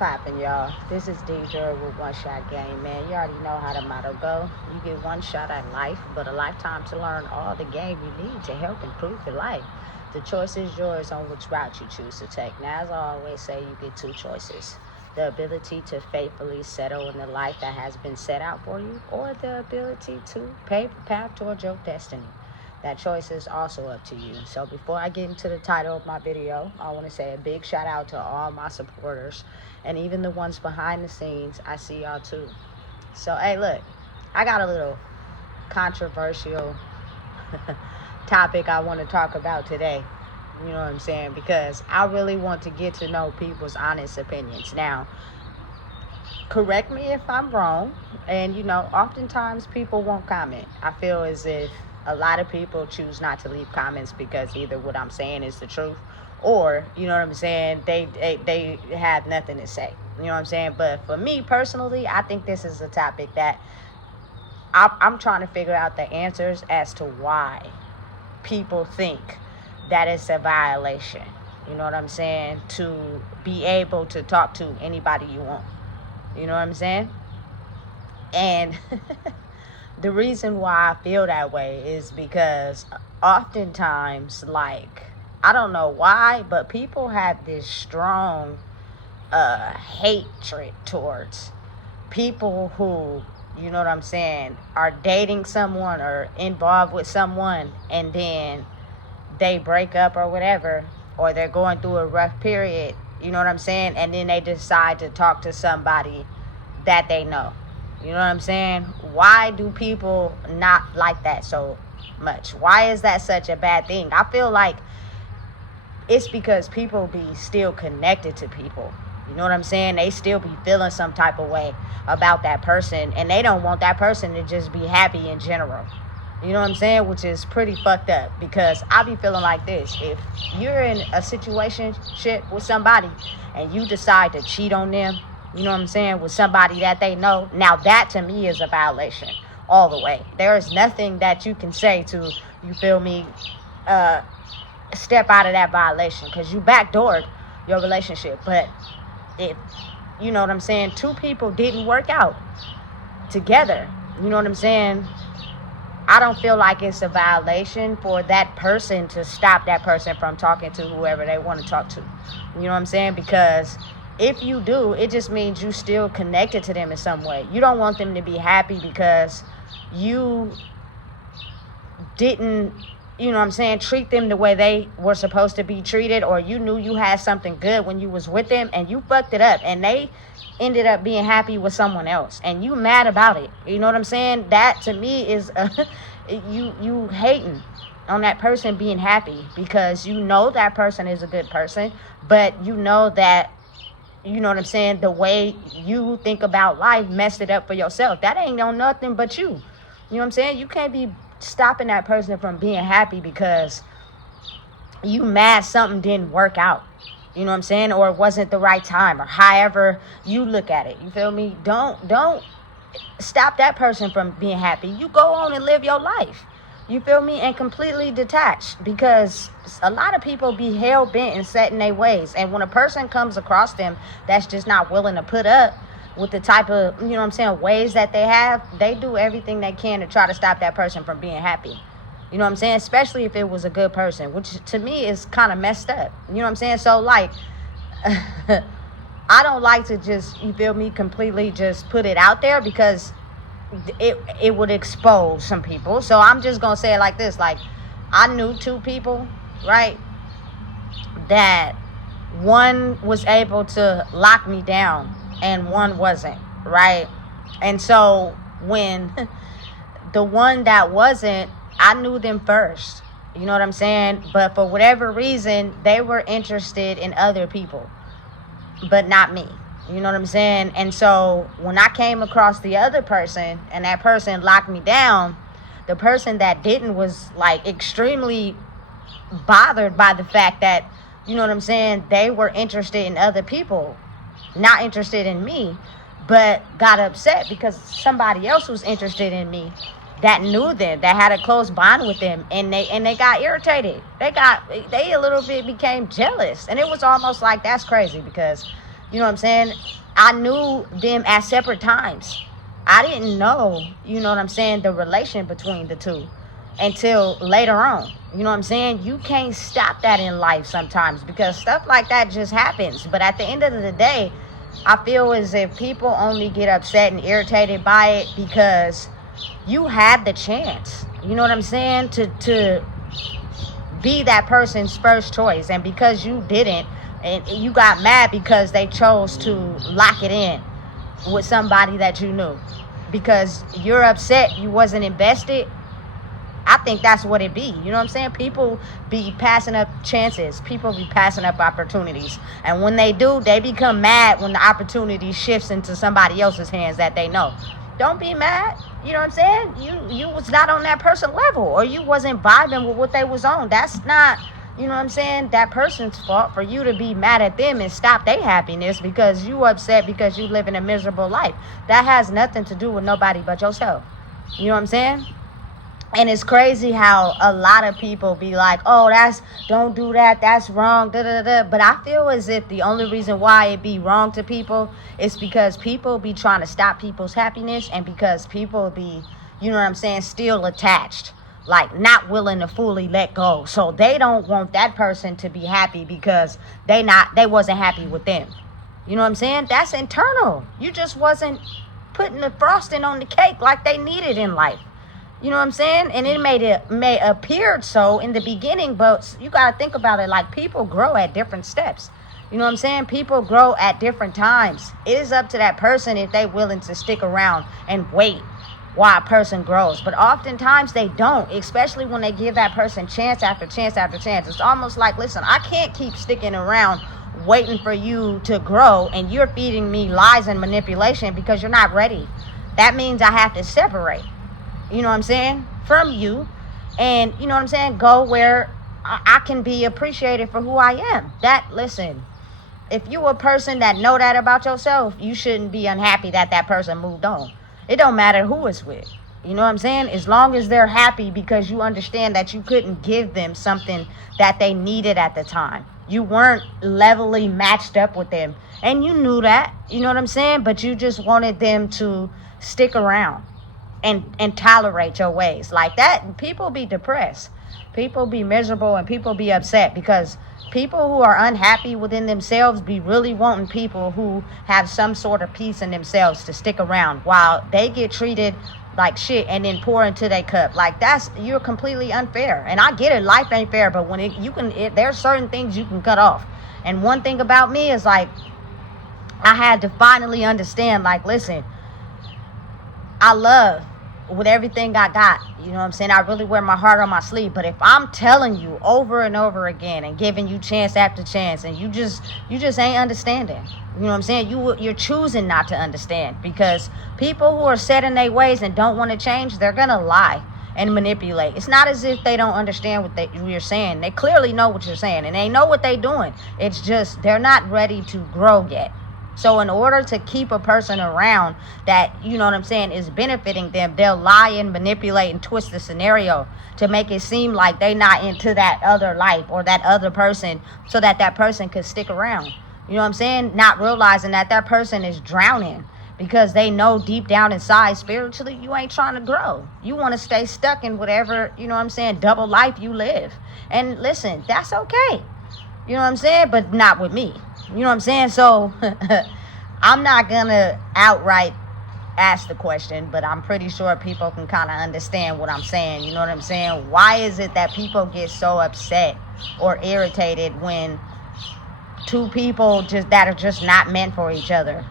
poppin', y'all? This is Deidre with One Shot Game, man. You already know how the motto go. You get one shot at life, but a lifetime to learn all the game you need to help improve your life. The choice is yours on which route you choose to take. Now, as I always say, you get two choices. The ability to faithfully settle in the life that has been set out for you, or the ability to pave the path towards your destiny. That choice is also up to you. So before I get into the title of my video, I want to say a big shout out to all my supporters and even the ones behind the scenes. I see y'all too. So, hey, look, I got a little controversial topic I want to talk about today. You know what I'm saying? Because I really want to get to know people's honest opinions. Now, correct me if I'm wrong. And, oftentimes people won't comment. I feel as if a lot of people choose not to leave comments because either what I'm saying is the truth or, you know what I'm saying, they have nothing to say. You know what I'm saying? But for me personally, I think this is a topic that I'm trying to figure out the answers as to why people think that it's a violation. You know what I'm saying? To be able to talk to anybody you want. You know what I'm saying? And the reason why I feel that way is because oftentimes, I don't know why, but people have this strong hatred towards people who, you know what I'm saying, are dating someone or involved with someone and then they break up or whatever, or they're going through a rough period, you know what I'm saying, and then they decide to talk to somebody that they know. You know what I'm saying? Why do people not like that so much? Why is that such a bad thing? I feel like it's because people be still connected to people. You know what I'm saying? They still be feeling some type of way about that person, and they don't want that person to just be happy in general. You know what I'm saying? Which is pretty fucked up, because I be feeling like this. If you're in a situationship with somebody and you decide to cheat on them, you know what I'm saying, with somebody that they know, now that to me is a violation all the way. There is nothing that you can say to, you feel me, step out of that violation, because you backdoored your relationship. But if, you know what I'm saying, two people didn't work out together, you know what I'm saying, I don't feel like it's a violation for that person to stop that person from talking to whoever they want to talk to. You know what I'm saying? Because if you do, it just means you still connected to them in some way. You don't want them to be happy because you didn't, you know what I'm saying, treat them the way they were supposed to be treated, or you knew you had something good when you was with them and you fucked it up and they ended up being happy with someone else and you mad about it. You know what I'm saying? That to me is you hating on that person being happy, because you know that person is a good person, but you know that, you know what I'm saying, the way you think about life messed it up for yourself. That ain't on nothing but you. You know what I'm saying? You can't be stopping that person from being happy because you mad something didn't work out. You know what I'm saying? Or it wasn't the right time, or however you look at it. You feel me? Don't stop that person from being happy. You go on and live your life. You feel me? And completely detached, because a lot of people be hell-bent and set in their ways. And when a person comes across them that's just not willing to put up with the type of, you know what I'm saying, ways that they have, they do everything they can to try to stop that person from being happy. You know what I'm saying? Especially if it was a good person, which to me is kind of messed up. You know what I'm saying? So, I don't like to just, you feel me, completely just put it out there, because it would expose some people. So I'm just gonna say it like this. I knew two people, right, that one was able to lock me down and one wasn't, right? And so when the one that wasn't, I knew them first, you know what I'm saying, but for whatever reason they were interested in other people but not me. You know what I'm saying? And so when I came across the other person and that person locked me down, the person that didn't was extremely bothered by the fact that, you know what I'm saying, they were interested in other people, not interested in me, but got upset because somebody else was interested in me that knew them, that had a close bond with them, and they got irritated. They a little bit became jealous. And it was almost like, that's crazy, because You know what I'm saying? I knew them at separate times. I didn't know, you know what I'm saying, the relation between the two until later on. You know what I'm saying? You can't stop that in life sometimes because stuff like that just happens. But at the end of the day, I feel as if people only get upset and irritated by it because you had the chance, you know what I'm saying, to be that person's first choice. And because you didn't, and you got mad because they chose to lock it in with somebody that you knew because you're upset you wasn't invested. I think that's what it be. You know what I'm saying? People be passing up chances. People be passing up opportunities. And when they do, they become mad when the opportunity shifts into somebody else's hands that they know. Don't be mad. You know what I'm saying? You was not on that person level, or you wasn't vibing with what they was on. That's not, you know what I'm saying, that person's fault for you to be mad at them and stop their happiness because you upset because you live in a miserable life. That has nothing to do with nobody but yourself. You know what I'm saying? And it's crazy how a lot of people be like, oh, don't do that, that's wrong, da da da. But I feel as if the only reason why it be wrong to people is because people be trying to stop people's happiness, and because people be, you know what I'm saying, still attached, like not willing to fully let go. So they don't want that person to be happy because they wasn't happy with them. You know what I'm saying? That's internal. You just wasn't putting the frosting on the cake like they needed in life. You know what I'm saying? And it may appeared so in the beginning, but you got to think about it. Like, people grow at different steps. You know what I'm saying? People grow at different times. It is up to that person if they willing to stick around and wait while a person grows. But oftentimes they don't, especially when they give that person chance after chance after chance. It's almost like, listen, I can't keep sticking around waiting for you to grow, and you're feeding me lies and manipulation because you're not ready. That means I have to separate, you know what I'm saying, from you, and, you know what I'm saying, go where I can be appreciated for who I am. Listen, if you a person that know that about yourself, you shouldn't be unhappy that person moved on. It don't matter who it's with. You know what I'm saying? As long as they're happy because you understand that you couldn't give them something that they needed at the time. You weren't levelly matched up with them. And you knew that, you know what I'm saying? But you just wanted them to stick around and tolerate your ways. Like that, people be depressed. People be miserable and people be upset because people who are unhappy within themselves be really wanting people who have some sort of peace in themselves to stick around while they get treated like shit and then pour into their cup. Like, you're completely unfair. And I get it, life ain't fair, but when there's certain things you can cut off. And one thing about me is, like, I had to finally understand, like, listen, I love with everything I got, you know what I'm saying? I really wear my heart on my sleeve. But if I'm telling you over and over again and giving you chance after chance, and you just ain't understanding, you know what I'm saying? You're choosing not to understand, because people who are set in their ways and don't want to change, they're gonna lie and manipulate. It's not as if they don't understand what you're saying. They clearly know what you're saying, and they know what they're doing. It's just they're not ready to grow yet. So in order to keep a person around that, you know what I'm saying, is benefiting them, they'll lie and manipulate and twist the scenario to make it seem like they're not into that other life or that other person, so that person could stick around. You know what I'm saying? Not realizing that person is drowning, because they know deep down inside, spiritually, you ain't trying to grow. You want to stay stuck in whatever, you know what I'm saying, double life you live. And listen, that's okay. You know what I'm saying? But not with me. You know what I'm saying? So I'm not going to outright ask the question, but I'm pretty sure people can kind of understand what I'm saying. You know what I'm saying? Why is it that people get so upset or irritated when two people that are just not meant for each other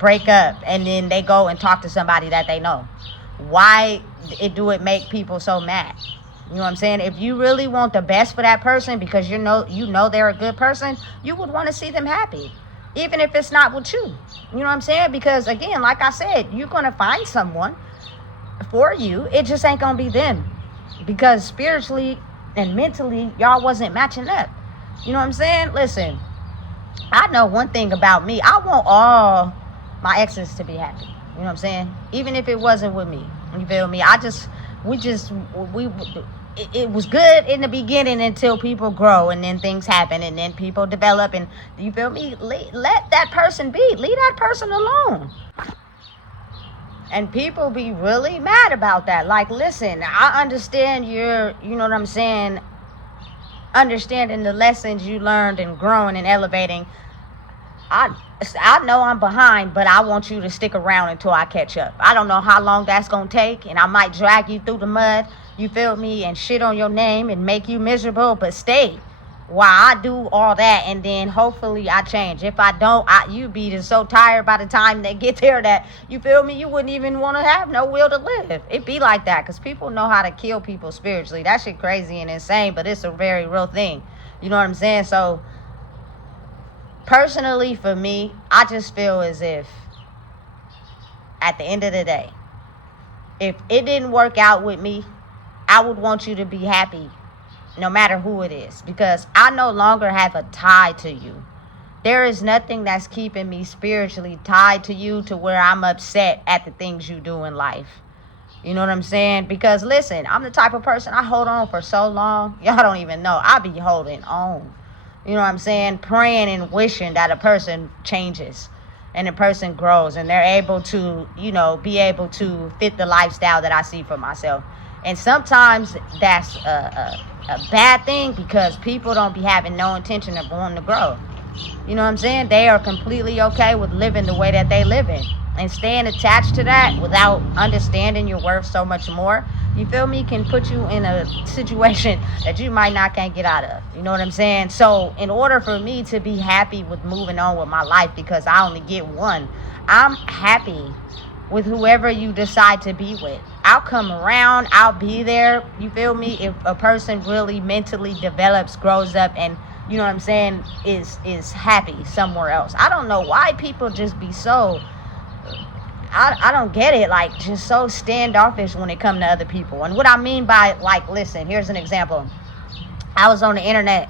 break up, and then they go and talk to somebody that they know? Why do it make people so mad? You know what I'm saying? If you really want the best for that person, because you know they're a good person, you would want to see them happy, even if it's not with you. You know what I'm saying? Because again, like I said, you're going to find someone for you. It just ain't going to be them, because spiritually and mentally, y'all wasn't matching up. You know what I'm saying? Listen, I know one thing about me. I want all my exes to be happy. You know what I'm saying? Even if it wasn't with me. You feel me? it was good in the beginning until people grow, and then things happen, and then people develop, and you feel me? Let that person be. Leave that person alone. And people be really mad about that. Like, listen, I understand you know what I'm saying, understanding the lessons you learned and growing and elevating. I know I'm behind, but I want you to stick around until I catch up. I don't know how long that's going to take, and I might drag you through the mud, you feel me, and shit on your name and make you miserable, but stay while I do all that, and then hopefully I change. If I don't, you be just so tired by the time they get there that, you feel me, you wouldn't even want to have no will to live. It be like that, because people know how to kill people spiritually. That shit crazy and insane, but it's a very real thing. You know what I'm saying? So, personally, for me, I just feel as if, at the end of the day, if it didn't work out with me, I would want you to be happy, no matter who it is, because I no longer have a tie to you. There is nothing that's keeping me spiritually tied to you to where I'm upset at the things you do in life. You know what I'm saying? Because listen, I'm the type of person, I hold on for so long. Y'all don't even know. I be holding on. You know what I'm saying? Praying and wishing that a person changes and a person grows and they're able to, you know, be able to fit the lifestyle that I see for myself. And sometimes that's a bad thing, because people don't be having no intention of wanting to grow. You know what I'm saying? They are completely okay with living the way that they live in, and staying attached to that without understanding your worth so much more, you feel me, can put you in a situation that you might not can't get out of. You know what I'm saying? So in order for me to be happy with moving on with my life, because I only get one, I'm happy with whoever you decide to be with. I'll come around, I'll be there, you feel me, if a person really mentally develops, grows up, and, you know what I'm saying, is happy somewhere else. I don't know why people just be so, I don't get it, like, just so standoffish when it comes to other people. And what I mean by, like, listen, here's an example. I was on the internet,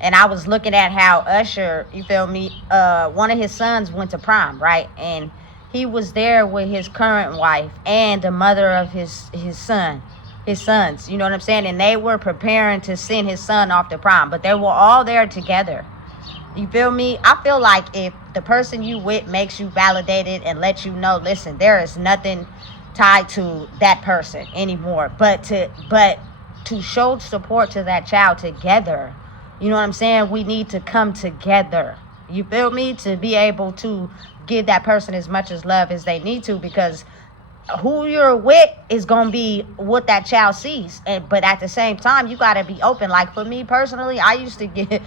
and I was looking at how Usher, you feel me, one of his sons went to prom, right? And he was there with his current wife and the mother of his sons, you know what I'm saying? And they were preparing to send his son off to prom, but they were all there together. You feel me? I feel like if the person you with makes you validated and lets you know, listen, there is nothing tied to that person anymore, but to show support to that child together. You know what I'm saying? We need to come together. You feel me? To be able to give that person as much as love as they need to, because who you're with is going to be what that child sees. But at the same time, you got to be open. Like, for me personally, I used to get,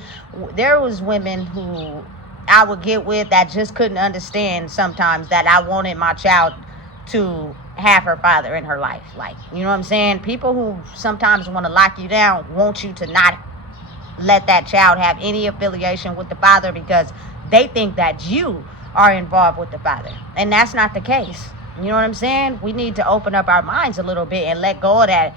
there was women who I would get with that just couldn't understand sometimes that I wanted my child to have her father in her life. Like, you know what I'm saying? People who sometimes want to lock you down want you to not let that child have any affiliation with the father, because they think that you are involved with the father, and that's not the case. You know what I'm saying? We need to open up our minds a little bit and let go of that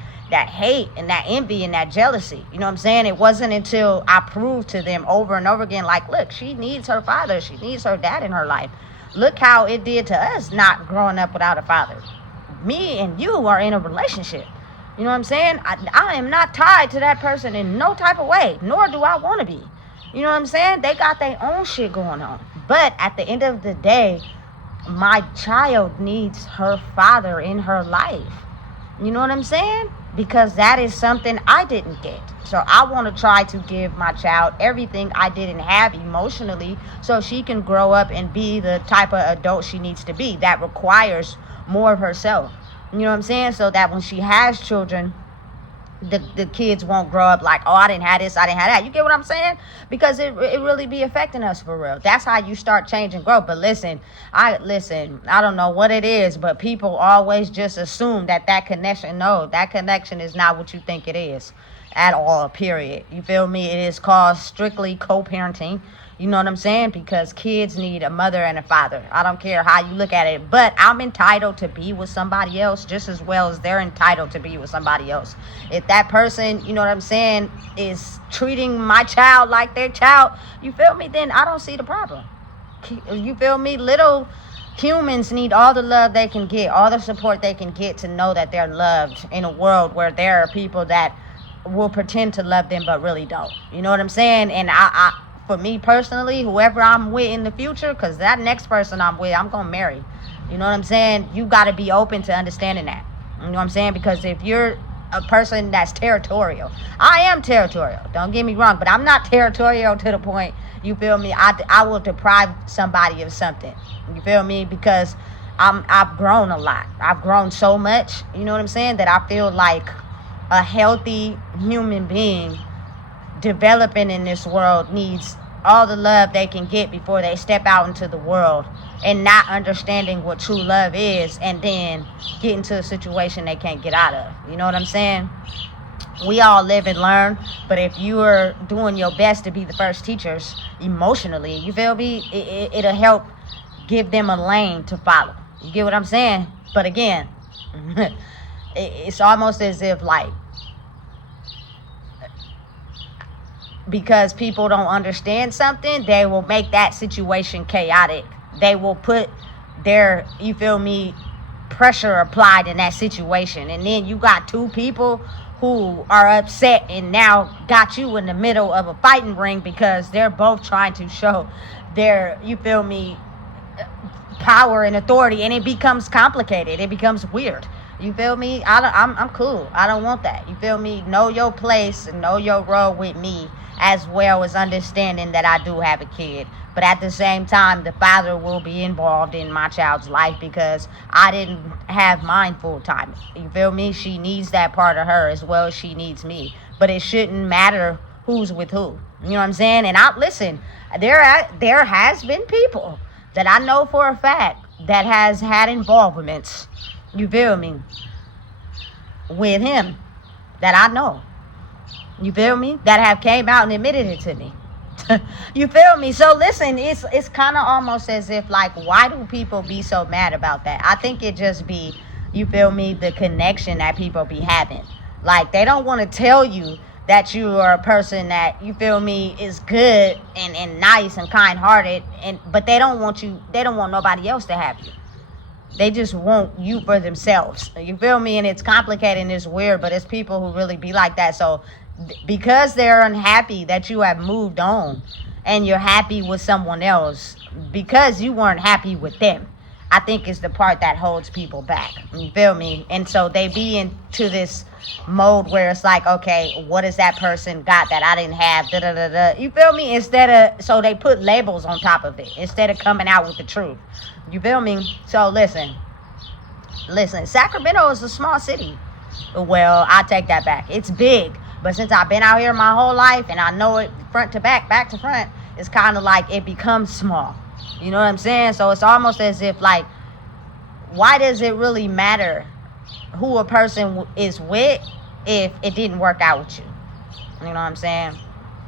hate and that envy and that jealousy. You know what I'm saying? It wasn't until I proved to them over and over again, like, look, she needs her father, she needs her dad in her life. Look how it did to us not growing up without a father. Me and you are in a relationship. You know what I'm saying? I am not tied to that person in no type of way, nor do I want to be. You know what I'm saying? They got their own shit going on. But at the end of the day, my child needs her father in her life. You know what I'm saying? Because that is something I didn't get. So I want to try to give my child everything I didn't have emotionally, so she can grow up and be the type of adult she needs to be that requires more of herself. You know what I'm saying? So that when she has children, the kids won't grow up like, oh, I didn't have this, I didn't have that. You get what I'm saying? Because it really be affecting us for real. That's how you start change and grow. But listen, I don't know what it is, but people always just assume that connection. No, that connection is not what you think it is at all, period. You feel me? It is called strictly co-parenting. You know what I'm saying? Because kids need a mother and a father. I don't care how you look at it. But I'm entitled to be with somebody else just as well as they're entitled to be with somebody else. If that person, you know what I'm saying, is treating my child like their child, you feel me? Then I don't see the problem. You feel me? Little Humans need all the love they can get, all the support they can get to know that they're loved in a world where there are people that will pretend to love them but really don't. You know what I'm saying? And I for me personally, whoever I'm with in the future, because that next person I'm with, I'm going to marry. You know what I'm saying? You got to be open to understanding that. You know what I'm saying? Because if you're a person that's territorial, I am territorial, don't get me wrong, but I'm not territorial to the point, you feel me, I will deprive somebody of something, you feel me, because I've grown a lot. I've grown so much, you know what I'm saying, that I feel like a healthy human being developing in this world needs all the love they can get before they step out into the world, and not understanding what true love is, and then get into a situation they can't get out of. You know what I'm saying? We all live and learn, but if you are doing your best to be the first teachers emotionally, you feel me, it'll help give them a lane to follow. You get what I'm saying? But again, it's almost as if, like, because people don't understand something, they will make that situation chaotic. They will put their, you feel me, pressure applied in that situation. And then you got two people who are upset and now got you in the middle of a fighting ring because they're both trying to show their, you feel me, power and authority. And it becomes complicated. It becomes weird. You feel me? I'm cool. I don't want that. You feel me? Know your place and know your role with me, as well as understanding that I do have a kid. But at the same time, the father will be involved in my child's life because I didn't have mine full time. You feel me? She needs that part of her as well as she needs me. But it shouldn't matter who's with who. You know what I'm saying? And listen, there has been people that I know for a fact that has had involvements, you feel me, with him, that I know, you feel me, that have came out and admitted it to me. You feel me? So listen, it's kind of almost as if, like, why do people be so mad about that? I think it just be, you feel me, the connection that people be having. Like, they don't want to tell you that you are a person that, you feel me, is good and nice and kind-hearted, but they don't want nobody else to have you. They just want you for themselves. You feel me? And it's complicated and it's weird, but it's people who really be like that. So because they're unhappy that you have moved on and you're happy with someone else because you weren't happy with them, I think is the part that holds people back. You feel me? And so they be into this mode where it's like, okay, what has that person got that I didn't have? Da, da, da, da. You feel me? So they put labels on top of it instead of coming out with the truth. You feel me? So listen, Sacramento is a small city. Well, I take that back. It's big. But since I've been out here my whole life and I know it front to back to front, it's kind of like it becomes small. You know what I'm saying? So it's almost as if, like, why does it really matter who a person is with if it didn't work out with you? You know what I'm saying?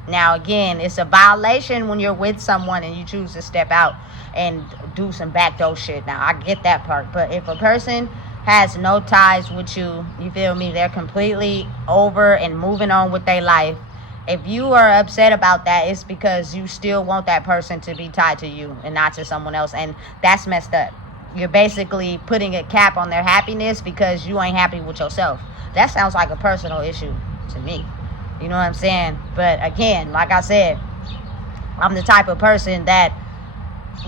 Now, again, it's a violation when you're with someone and you choose to step out and do some backdoor shit. Now, I get that part. But if a person has no ties with you, you feel me, they're completely over and moving on with their life. If you are upset about that, it's because you still want that person to be tied to you and not to someone else. And that's messed up. You're basically putting a cap on their happiness because you ain't happy with yourself. That sounds like a personal issue to me. You know what I'm saying? But again, like I said, I'm the type of person that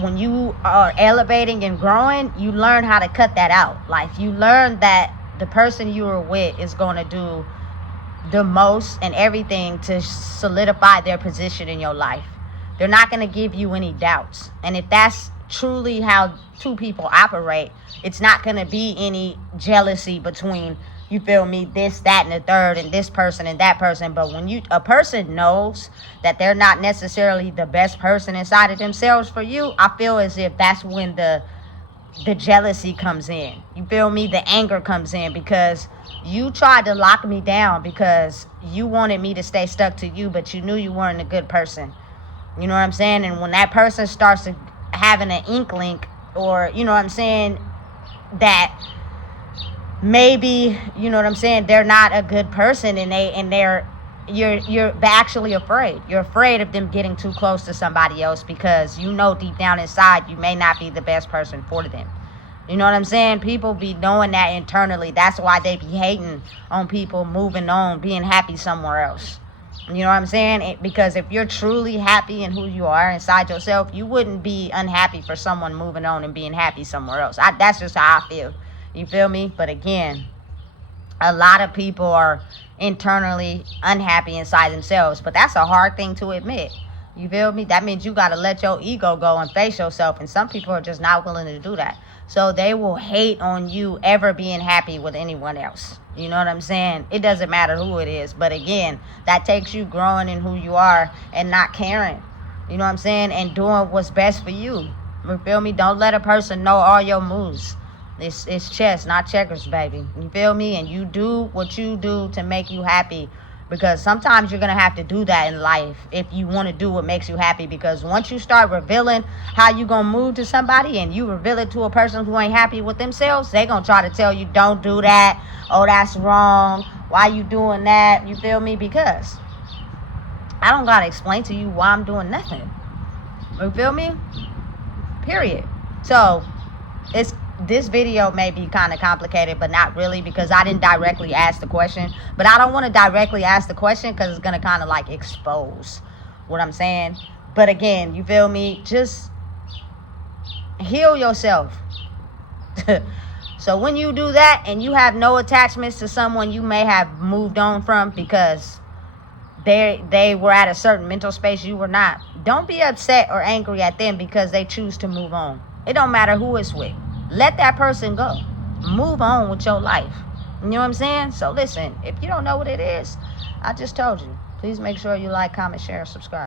when you are elevating and growing, you learn how to cut that out. Like, you learn that the person you are with is going to do the most and everything to solidify their position in your life. They're not going to give you any doubts. And if that's truly how two people operate, it's not going to be any jealousy between, you feel me, this, that, and the third, and this person and that person. But when a person knows that they're not necessarily the best person inside of themselves for you, I feel as if that's when the jealousy comes in. You feel me? The anger comes in because you tried to lock me down because you wanted me to stay stuck to you, but you knew you weren't a good person. You know what I'm saying? And when that person starts to having an inkling, or, you know what I'm saying, that maybe, you know what I'm saying, they're not a good person and they're you're actually afraid. You're afraid of them getting too close to somebody else because you know deep down inside you may not be the best person for them. You know what I'm saying? People be knowing that internally. That's why they be hating on people moving on, being happy somewhere else. You know what I'm saying? Because if you're truly happy in who you are inside yourself, you wouldn't be unhappy for someone moving on and being happy somewhere else. That's just how I feel. You feel me? But again, a lot of people are internally unhappy inside themselves. But that's a hard thing to admit. You feel me? That means you got to let your ego go and face yourself. And some people are just not willing to do that. So they will hate on you ever being happy with anyone else. You know what I'm saying? It doesn't matter who it is. But again, that takes you growing in who you are and not caring. You know what I'm saying? And doing what's best for you. You feel me? Don't let a person know all your moves. It's chess, not checkers, baby. You feel me? And you do what you do to make you happy. Because sometimes you're going to have to do that in life if you want to do what makes you happy. Because once you start revealing how you going to move to somebody and you reveal it to a person who ain't happy with themselves, they going to try to tell you, don't do that. Oh, that's wrong. Why you doing that? You feel me? Because I don't got to explain to you why I'm doing nothing. You feel me? Period. So this video may be kind of complicated, but not really, because I didn't directly ask the question. But I don't want to directly ask the question because it's going to kind of like expose what I'm saying. But again, you feel me? Just heal yourself. So when you do that and you have no attachments to someone you may have moved on from because they were at a certain mental space you were not, don't be upset or angry at them because they choose to move on. It don't matter who it's with. Let that person go. Move on with your life. You know what I'm saying? So listen, if you don't know what it is, I just told you. Please make sure you like, comment, share, and subscribe.